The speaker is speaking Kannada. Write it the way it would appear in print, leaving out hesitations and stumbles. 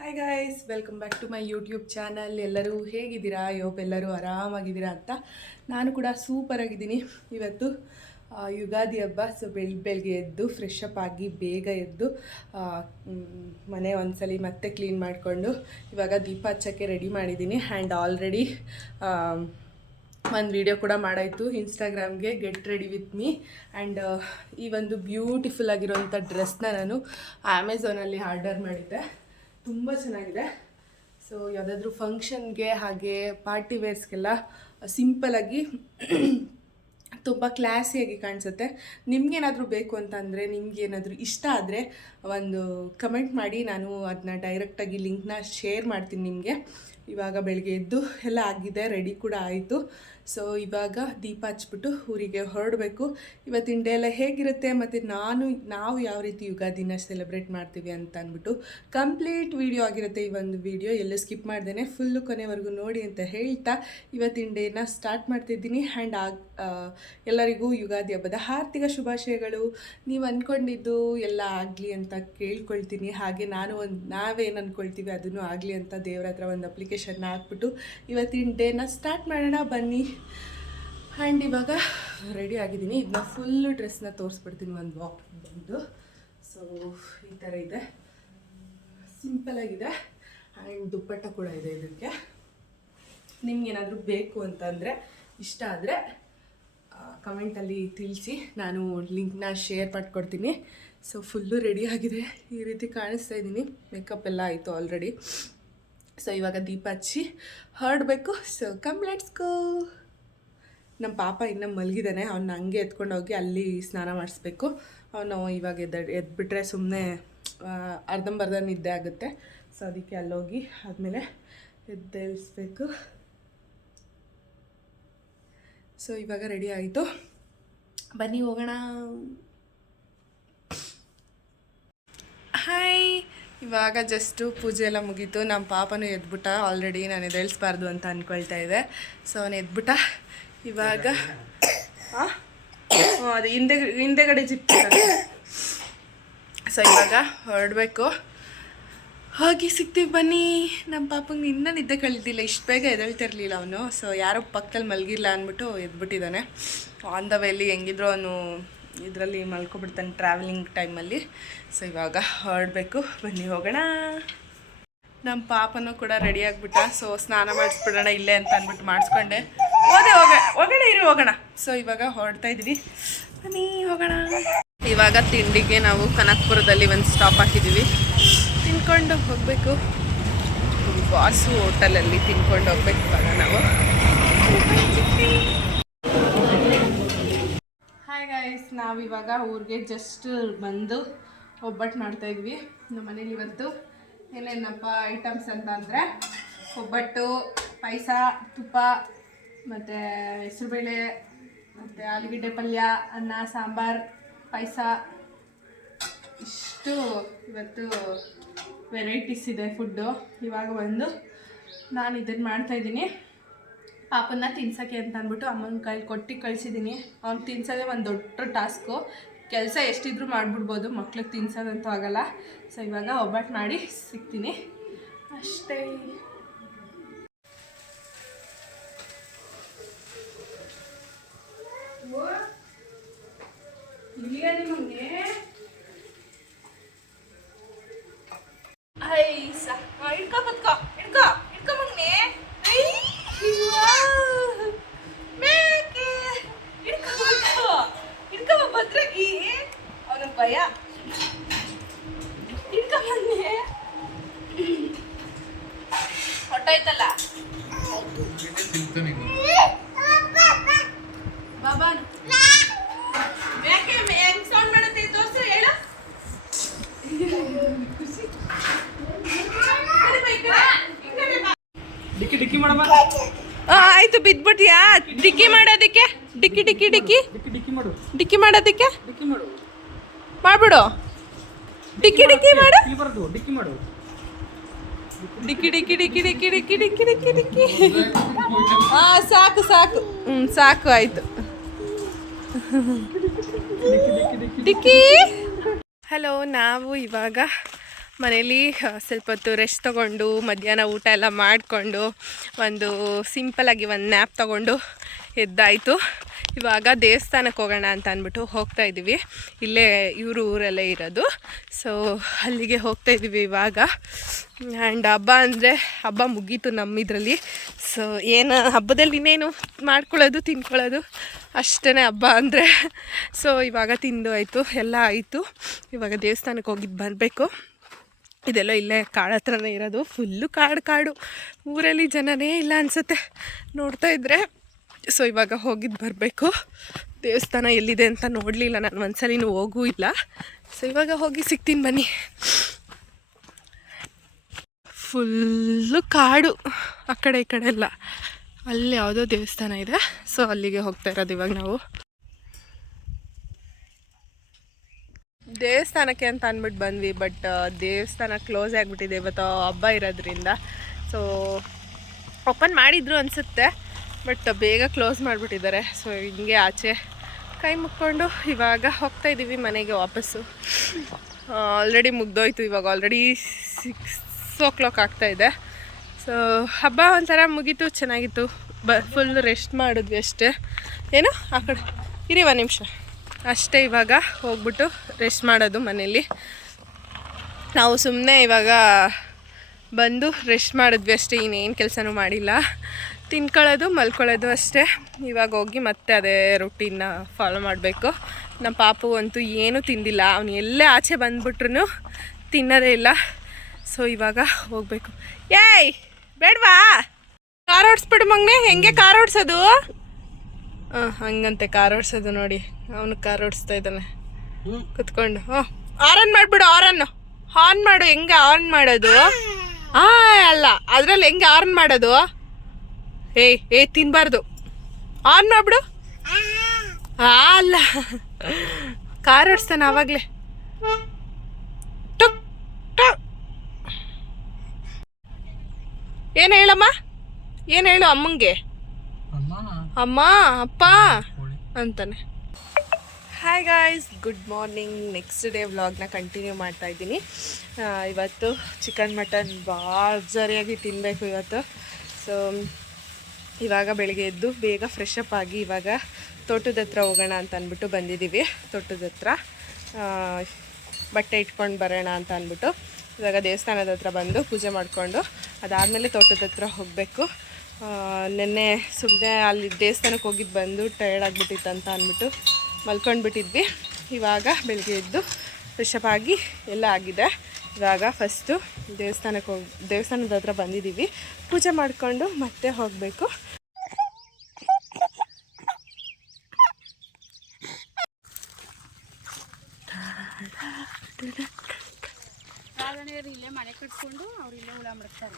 Hi guys, welcome back to my YouTube channel. ಎಲ್ಲರೂ ಹೇಗಿದ್ದೀರಾ? ಎಲ್ಲರೂ ಆರಾಮಾಗಿದ್ದೀರಾ ಅಂತ ನಾನು ಕೂಡ ಸೂಪರಾಗಿದ್ದೀನಿ. ಇವತ್ತು ಯುಗಾದಿ ಹಬ್ಬ. ಸೊ ಬೆಳಗ್ಗೆ ಎದ್ದು ಫ್ರೆಶ್ ಅಪ್ ಆಗಿ ಬೇಗ ಎದ್ದು ಮನೆ ಒಂದ್ಸಲಿ ಮತ್ತೆ ಕ್ಲೀನ್ ಮಾಡಿಕೊಂಡು ಇವಾಗ ದೀಪ ಹಚ್ಚೋಕ್ಕೆ ರೆಡಿ ಮಾಡಿದ್ದೀನಿ. ಆ್ಯಂಡ್ ಆಲ್ರೆಡಿ ಒಂದು ವಿಡಿಯೋ ಕೂಡ ಮಾಡಾಯಿತು ಇನ್ಸ್ಟಾಗ್ರಾಮ್ಗೆ, get ready with me. And ಈ ಒಂದು ಬ್ಯೂಟಿಫುಲ್ ಆಗಿರೋಂಥ ಡ್ರೆಸ್ನ ನಾನು ಅಮೆಝಾನಲ್ಲಿ ಆರ್ಡರ್ ಮಾಡಿದ್ದೆ. ತುಂಬ ಚೆನ್ನಾಗಿದೆ. ಸೊ ಯಾವುದಾದ್ರೂ ಫಂಕ್ಷನ್ಗೆ ಹಾಗೆ ಪಾರ್ಟಿ ವೇರ್ಸ್ಗೆಲ್ಲ ಸಿಂಪಲಾಗಿ ತುಂಬ ಕ್ಲಾಸಿಯಾಗಿ ಕಾಣಿಸುತ್ತೆ. ನಿಮಗೇನಾದರೂ ಬೇಕು ಅಂತಂದರೆ, ನಿಮಗೇನಾದರೂ ಇಷ್ಟ ಆದರೆ ಒಂದು ಕಮೆಂಟ್ ಮಾಡಿ, ನಾನು ಅದನ್ನ ಡೈರೆಕ್ಟಾಗಿ ಲಿಂಕ್ನ ಶೇರ್ ಮಾಡ್ತೀನಿ ನಿಮಗೆ. ಇವಾಗ ಬೆಳಗ್ಗೆ ಎದ್ದು ಎಲ್ಲ ಆಗಿದೆ, ರೆಡಿ ಕೂಡ ಆಯಿತು. ಸೊ ಇವಾಗ ದೀಪ ಹಚ್ಬಿಟ್ಟು ಊರಿಗೆ ಹೊರಡಬೇಕು. ಇವತ್ತಿನ ಡೇ ಎಲ್ಲ ಹೇಗಿರುತ್ತೆ ಮತ್ತು ನಾವು ಯಾವ ರೀತಿ ಯುಗಾದಿನ ಸೆಲೆಬ್ರೇಟ್ ಮಾಡ್ತೀವಿ ಅಂತ ಅಂದ್ಬಿಟ್ಟು ಕಂಪ್ಲೀಟ್ ವಿಡಿಯೋ ಆಗಿರುತ್ತೆ ಈ ಒಂದು ವಿಡಿಯೋ. ಎಲ್ಲೂ ಸ್ಕಿಪ್ ಮಾಡ್ದೇನೆ ಫುಲ್ಲು ಕೊನೆವರೆಗೂ ನೋಡಿ ಅಂತ ಹೇಳ್ತಾ ಇವತ್ತಿನ ಡೇನ ಸ್ಟಾರ್ಟ್ ಮಾಡ್ತಿದ್ದೀನಿ. ಆ್ಯಂಡ್ ಎಲ್ಲರಿಗೂ ಯುಗಾದಿ ಹಬ್ಬದ ಆರ್ಥಿಕ ಶುಭಾಶಯಗಳು. ನೀವು ಅಂದ್ಕೊಂಡಿದ್ದು ಎಲ್ಲ ಆಗಲಿ ಅಂತ ಕೇಳ್ಕೊಳ್ತೀನಿ. ಹಾಗೆ ನಾವೇನು ಅಂದ್ಕೊಳ್ತೀವಿ ಅದನ್ನು ಆಗಲಿ ಅಂತ ದೇವ್ರ ಹತ್ರ ಒಂದು ಅಪ್ಲಿಕೇಶನ್ನ ಹಾಕ್ಬಿಟ್ಟು ಇವತ್ತಿನ ಡೇನ ಸ್ಟಾರ್ಟ್ ಮಾಡೋಣ ಬನ್ನಿ. ಆ್ಯಂಡ್ ಇವಾಗ ರೆಡಿ ಆಗಿದ್ದೀನಿ. ಇದನ್ನ ಫುಲ್ಲು ಡ್ರೆಸ್ನ ತೋರಿಸ್ಬಿಡ್ತೀನಿ ಒಂದು ವಾಕ್ ಬಂದು. ಸೊ ಈ ಥರ ಇದೆ, ಸಿಂಪಲಾಗಿದೆ. ಆ್ಯಂಡ್ ದುಪ್ಪಟ್ಟ ಕೂಡ ಇದೆ ಇದಕ್ಕೆ. ನಿಮ್ಗೇನಾದರೂ ಬೇಕು ಅಂತಂದರೆ, ಇಷ್ಟ ಆದರೆ ಕಮೆಂಟಲ್ಲಿ ತಿಳಿಸಿ, ನಾನು ಲಿಂಕ್ನ ಶೇರ್ ಮಾಡಿಕೊಡ್ತೀನಿ. ಸೊ ಫುಲ್ಲು ರೆಡಿ ಆಗಿದೆ, ಈ ರೀತಿ ಕಾಣಿಸ್ತಾ ಇದ್ದೀನಿ. ಮೇಕಪ್ ಎಲ್ಲ ಆಯಿತು ಆಲ್ರೆಡಿ. ಸೊ ಇವಾಗ ದೀಪ ಹಚ್ಚಿ ಹೊರಡಬೇಕು. So come let's go. ನಮ್ಮ ಪಾಪ ಇನ್ನೂ ಮಲಗಿದ್ದಾನೆ, ಅವನ್ನ ಹಂಗೆ ಎತ್ಕೊಂಡು ಹೋಗಿ ಅಲ್ಲಿ ಸ್ನಾನ ಮಾಡಿಸ್ಬೇಕು. ಅವನು ಇವಾಗ ಎದ್ಬಿಟ್ರೆ ಸುಮ್ಮನೆ ಅರ್ಧಂಬರ್ಧ ನಿದ್ದೆ ಆಗುತ್ತೆ. ಸೊ ಅದಕ್ಕೆ ಅಲ್ಲೋಗಿ ಆದಮೇಲೆ ಎದ್ದೇಳಿಸ್ಬೇಕು. ಸೊ ಇವಾಗ ರೆಡಿ ಆಯಿತು, ಬನ್ನಿ ಹೋಗೋಣ. ಹಾಯ್, ಇವಾಗ ಜಸ್ಟು ಪೂಜೆ ಎಲ್ಲ ಮುಗೀತು. ನಮ್ಮ ಪಾಪನೂ ಎದ್ಬಿಟ್ಟ ಆಲ್ರೆಡಿ. ನಾನು ಎದ್ದೇಳಿಸ್ಬಾರ್ದು ಅಂತ ಅಂದ್ಕೊಳ್ತಾ ಇದ್ದೆ. ಸೊ ಅವನು ಎದ್ಬಿಟ್ಟ ಇವಾಗ. ಅದು ಹಿಂದೆಗಡೆ ಜಿಪ್. ಸೊ ಇವಾಗ ಹೊರಡಬೇಕು, ಹೋಗಿ ಸಿಗ್ತೀವಿ ಬನ್ನಿ. ನಮ್ಮ ಪಾಪಂಗೆ ಇನ್ನೂ ನಿದ್ದೆ ಕಳೀತಿಲ್ಲ, ಇಷ್ಟು ಬೇಗ ಎದ್ದೇಳ್ತಿರ್ಲಿಲ್ಲ ಅವನು. ಸೊ ಯಾರೋ ಪಕ್ಕದಲ್ಲಿ ಮಲಗಿಲ್ಲ ಅಂದ್ಬಿಟ್ಟು ಎದ್ಬಿಟ್ಟಿದ್ದಾನೆ. ಆನ್ ದ ವೇಲಿ ಹೆಂಗಿದ್ರು ಅವನು ಇದರಲ್ಲಿ ಮಲ್ಕೊಬಿಡ್ತಾನೆ ಟ್ರಾವೆಲಿಂಗ್ ಟೈಮಲ್ಲಿ. ಸೊ ಇವಾಗ ಹೊರಡಬೇಕು, ಬನ್ನಿ ಹೋಗೋಣ. ನಮ್ಮ ಪಾಪನೂ ಕೂಡ ರೆಡಿ ಆಗಿಬಿಟ್ಟ. ಸೊ ಸ್ನಾನ ಮಾಡಿಸ್ಬಿಡೋಣ ಇಲ್ಲೇ ಅಂತ ಅಂದ್ಬಿಟ್ಟು ಮಾಡಿಸ್ಕೊಂಡೆ. ಹೋಗೋಣ ಇರಿ ಹೋಗೋಣ. ಸೊ ಇವಾಗ ಹೊರಡ್ತಾ ಇದ್ದೀವಿ, ಬನ್ನಿ ಹೋಗೋಣ. ಇವಾಗ ತಿಂಡಿಗೆ ನಾವು ಕನಕಪುರದಲ್ಲಿ ಒಂದು ಸ್ಟಾಪ್ ಹಾಕಿದ್ದೀವಿ. ತಿನ್ಕೊಂಡು ಹೋಗಬೇಕು. ಬಾಸು ಹೋಟೆಲಲ್ಲಿ ತಿನ್ಕೊಂಡು ಹೋಗ್ಬೇಕು ಇವಾಗ ನಾವು. ಹಾಯ್ ಗೈಸ್, ನಾವಿವಾಗ ಊರಿಗೆ ಜಸ್ಟ್ ಬಂದು ಒಬ್ಬಟ್ಟು ಮಾಡ್ತಾಯಿದ್ವಿ ನಮ್ಮ ಮನೇಲಿ. ಇವತ್ತು ಏನೇನಪ್ಪ ಐಟಮ್ಸ್ ಅಂತ ಅಂದರೆ, ಒಬ್ಬಟ್ಟು, ಪಾಯಸ, ತುಪ್ಪ, ಮತ್ತು ಹೆಸರುಬೇಳೆ, ಮತ್ತು ಆಲೂಗಡ್ಡೆ ಪಲ್ಯ, ಅನ್ನ, ಸಾಂಬಾರು, ಪಾಯಸ, ಇಷ್ಟು ಇವತ್ತು ವೆರೈಟೀಸ್ ಇದೆ ಫುಡ್ಡು. ಇವಾಗ ಬಂದು ನಾನು ಇದನ್ನು ಮಾಡ್ತಾಯಿದ್ದೀನಿ. ಪಾಪನ್ನ ತಿನ್ಸೋಕ್ಕೆ ಅಂತ ಅಂದ್ಬಿಟ್ಟು ಅಮ್ಮನ ಕೈಲಿ ಕೊಟ್ಟು ಕಳಿಸಿದ್ದೀನಿ. ಅವ್ನು ತಿನ್ಸೋದೇ ಒಂದು ದೊಡ್ಡ ಟಾಸ್ಕು. ಕೆಲಸ ಎಷ್ಟಿದ್ರೂ ಮಾಡಿಬಿಡ್ಬೋದು, ಮಕ್ಳಿಗೆ ತಿನ್ಸೋದಂತೂ ಆಗೋಲ್ಲ. ಸೊ ಇವಾಗ ಒಬ್ಬಟ್ಟು ಮಾಡಿ ಸಿಗ್ತೀನಿ ಅಷ್ಟೇ. ಭಯ ಹೊಟ್ಟೋಯ್ತಲ್ಲ ಬಾಬಾ. ಯಾಕೆ ಹೆಂಗ್ ಸೌಂಡ್ ಮಾಡುತ್ತೆ ತೋರ್ಸು, ಹೇಳು. ಆಯ್ತು, ಬಿದ್ಬಿಟ್ಯಾ? ಡಿಕ್ಕಿ ಮಾಡೋದಕ್ಕೆ, ಡಿಕ್ಕಿ ಡಿಕ್ಕಿ ಡಿಕ್ಕಿ ಡಿಕ್ಕಿ ಮಾಡೋದಕ್ಕೆ ಮಾಡ್ಬಿಡು. ಡಿಕ್ಕಿ ಡಿಕ್ಕಿ ಮಾಡು, ಡಿಕ್ಕಿ ಡಿಕ್ಕಿ ಡಿಕ್ಕಿ ಡಿಕ್ಕಿ ಡಿಕ್ಕಿ ಡಿಕ್ಕಿ ಡಿಕ್ಕಿ ಡಿಕ್ಕಿ. ಸಾಕು ಸಾಕು, ಸಾಕು ಆಯಿತು. ಡಿಕ್ಕಿ. ಹಲೋ, ನಾವು ಇವಾಗ ಮನೇಲಿ ಸ್ವಲ್ಪ ಹೊತ್ತು ರೆಸ್ಟ್ ತೊಗೊಂಡು ಮಧ್ಯಾಹ್ನ ಊಟ ಎಲ್ಲ ಮಾಡಿಕೊಂಡು ಒಂದು ಸಿಂಪಲಾಗಿ ಒಂದು ನ್ಯಾಪ್ ತೊಗೊಂಡು ಎದ್ದಾಯಿತು. ಇವಾಗ ದೇವಸ್ಥಾನಕ್ಕೆ ಹೋಗೋಣ ಅಂತ ಅಂದ್ಬಿಟ್ಟು ಹೋಗ್ತಾಯಿದ್ದೀವಿ. ಇಲ್ಲೇ ಇವರು ಊರಲ್ಲೇ ಇರೋದು, ಸೊ ಅಲ್ಲಿಗೆ ಹೋಗ್ತಾಯಿದ್ದೀವಿ ಇವಾಗ. ಆ್ಯಂಡ್ ಹಬ್ಬ ಮುಗೀತು ನಮ್ಮಿದ್ರಲ್ಲಿ. ಸೊ ಏನು ಹಬ್ಬದಲ್ಲಿ ಇನ್ನೇನು ಮಾಡ್ಕೊಳ್ಳೋದು ತಿನ್ಕೊಳ್ಳೋದು ಅಷ್ಟೇ ಹಬ್ಬ ಅಂದರೆ. ಸೊ ಇವಾಗ ತಿಂದು ಆಯಿತು, ಎಲ್ಲ ಆಯಿತು. ಇವಾಗ ದೇವಸ್ಥಾನಕ್ಕೆ ಹೋಗಿದ್ದು ಬರಬೇಕು. ಇದೆಲ್ಲ ಇಲ್ಲೇ ಕಾಡು ಹತ್ರನೇ ಇರೋದು. ಫುಲ್ಲು ಕಾಡು, ಊರಲ್ಲಿ ಜನನೇ ಇಲ್ಲ ಅನಿಸುತ್ತೆ ನೋಡ್ತಾ ಇದ್ದರೆ. ಸೊ ಇವಾಗ ಹೋಗಿದ್ದು ಬರಬೇಕು. ದೇವಸ್ಥಾನ ಎಲ್ಲಿದೆ ಅಂತ ನೋಡಲಿಲ್ಲ ನಾನು, ಒಂದ್ಸಲಿನೂ ಹೋಗೂ ಇಲ್ಲ. ಸೊ ಇವಾಗ ಹೋಗಿ ಸಿಗ್ತೀನಿ ಬನ್ನಿ. ಫುಲ್ಲು ಕಾಡು ಆ ಕಡೆ ಈ ಕಡೆ ಎಲ್ಲ. ಅಲ್ಲಿ ಯಾವುದೋ ದೇವಸ್ಥಾನ ಇದೆ, ಸೊ ಅಲ್ಲಿಗೆ ಹೋಗ್ತಾ ಇರೋದು ಇವಾಗ ನಾವು. ದೇವಸ್ಥಾನಕ್ಕೆ ಅಂತ ಅಂದ್ಬಿಟ್ಟು ಬಂದ್ವಿ, ಬಟ್ ದೇವಸ್ಥಾನ ಕ್ಲೋಸ್ ಆಗಿಬಿಟ್ಟಿದೆ ಇವತ್ತು ಹಬ್ಬ ಇರೋದ್ರಿಂದ. ಸೊ ಓಪನ್ ಮಾಡಿದ್ರು ಅನಿಸುತ್ತೆ, ಬಟ್ ಬೇಗ ಕ್ಲೋಸ್ ಮಾಡಿಬಿಟ್ಟಿದ್ದಾರೆ. ಸೊ ಹಿಂಗೆ ಆಚೆ ಕೈ ಮುಕ್ಕೊಂಡು ಇವಾಗ ಹೋಗ್ತಾಯಿದ್ದೀವಿ ಮನೆಗೆ ವಾಪಸ್ಸು. ಆಲ್ರೆಡಿ ಮುಗ್ದೋಯ್ತು, ಇವಾಗ ಆಲ್ರೆಡಿ 6 o'clock ಆಗ್ತಾಯಿದೆ. ಸೊ ಹಬ್ಬ ಒಂಥರ ಮುಗೀತು, ಚೆನ್ನಾಗಿತ್ತು. ಫುಲ್ ರೆಸ್ಟ್ ಮಾಡಿದ್ವಿ ಅಷ್ಟೇ. ಏನು ಆ ಕಡೆ ಇರಿ ಒಂದು ನಿಮಿಷ ಅಷ್ಟೇ. ಇವಾಗ ಹೋಗ್ಬಿಟ್ಟು ರೆಸ್ಟ್ ಮಾಡೋದು ಮನೇಲಿ. ನಾವು ಸುಮ್ಮನೆ ಇವಾಗ ಬಂದು ರೆಸ್ಟ್ ಮಾಡಿದ್ವಿ ಅಷ್ಟೇ, ಇನ್ನೇನು ಕೆಲಸನೂ ಮಾಡಿಲ್ಲ. ತಿನ್ಕೊಳ್ಳೋದು ಮಲ್ಕೊಳ್ಳೋದು ಅಷ್ಟೇ. ಇವಾಗ ಹೋಗಿ ಮತ್ತೆ ಅದೇ ರೂಟೀನ್ನ ಫಾಲೋ ಮಾಡಬೇಕು. ನಮ್ಮ ಪಾಪು ಅಂತೂ ಏನೂ ತಿಂದಿಲ್ಲ, ಅವನು ಎಲ್ಲೇ ಆಚೆ ಬಂದುಬಿಟ್ರು ತಿನ್ನೋದೇ ಇಲ್ಲ. ಸೊ ಇವಾಗ ಹೋಗಬೇಕು. ಏಯ್ ಬೇಡವಾ, ಕಾರ್ ಓಡಿಸ್ಬಿಡು ಮಗನೇ. ಹೆಂಗೆ ಕಾರ್ ಓಡಿಸೋದು? ಹಂಗಂತೆ ಕಾರ್ ಓಡಿಸೋದು. ನೋಡಿ ಅವನು ಕಾರ್ ಓಡಿಸ್ತಾ ಇದ್ದಾನೆ ಕುತ್ಕೊಂಡು. ಆರನ್ ಮಾಡಿಬಿಡು, ಹಾರ್ನ್ ಮಾಡು. ಹೆಂಗೆ ಆನ್ ಮಾಡೋದು? ಅಲ್ಲ, ಅದರಲ್ಲಿ ಹೆಂಗೆ ಆನ್ ಮಾಡೋದು? ಏಯ್ ತಿನ್ನಬಾರ್ದು, ಆನ್ ಮಾಡಿಬಿಡು. ಅಲ್ಲ, ಕಾರ್ ಓಡಿಸ್ತಾನೆ ಆವಾಗಲೇ. ಏನು ಹೇಳಮ್ಮ, ಏನು ಹೇಳು ಅಮ್ಮಂಗೆ? ಅಮ್ಮ ಅಪ್ಪ ಅಂತಾನೆ. Hi guys, good morning. Next day ವ್ಲಾಗ್ನ ಕಂಟಿನ್ಯೂ ಮಾಡ್ತಾಯಿದ್ದೀನಿ. ಇವತ್ತು ಚಿಕನ್ ಮಟನ್ ಭರ್ಜರಿಯಾಗಿ ತಿನ್ನಬೇಕು ಇವತ್ತು. ಸೊ ಇವಾಗ ಬೆಳಗ್ಗೆ ಎದ್ದು ಬೇಗ ಫ್ರೆಶ್ ಅಪ್ ಆಗಿ ಇವಾಗ ತೋಟದ ಹತ್ರ ಹೋಗೋಣ ಅಂತ ಅಂದ್ಬಿಟ್ಟು ಬಂದಿದ್ದೀವಿ. ತೋಟದ ಹತ್ರ ಬಟ್ಟೆ ಇಟ್ಕೊಂಡು ಬರೋಣ ಅಂತ ಅಂದ್ಬಿಟ್ಟು ಇವಾಗ ದೇವಸ್ಥಾನದ ಹತ್ರ ಬಂದು ಪೂಜೆ ಮಾಡಿಕೊಂಡು ಅದಾದಮೇಲೆ ತೋಟದ ಹತ್ರ ಹೋಗಬೇಕು. ನೆನ್ನೆ ಸುಮ್ಮನೆ ಅಲ್ಲಿ ದೇವಸ್ಥಾನಕ್ಕೆ ಹೋಗಿದ್ದು ಬಂದು ಟಯರ್ಡ್ ಆಗಿಬಿಟ್ಟಿತ್ತು ಅಂತ ಅಂದ್ಬಿಟ್ಟು ಮಲ್ಕೊಂಡ್ಬಿಟ್ಟಿದ್ವಿ. ಇವಾಗ ಬೆಳಗ್ಗೆ ಎದ್ದು ಫ್ರೆಶ್ ಅಪ್ ಆಗಿ ಎಲ್ಲ ಆಗಿದೆ. ಇವಾಗ ಫಸ್ಟು ದೇವಸ್ಥಾನದ ಹತ್ರ ಬಂದಿದ್ದೀವಿ. ಪೂಜೆ ಮಾಡಿಕೊಂಡು ಮತ್ತೆ ಹೋಗಬೇಕು. ಇಲ್ಲೇ ಮನೆ ಕಟ್ಕೊಂಡು ಅವ್ರು ಇಲ್ಲೇ ಹುಳ ಮಾಡ್ತಾರೆ.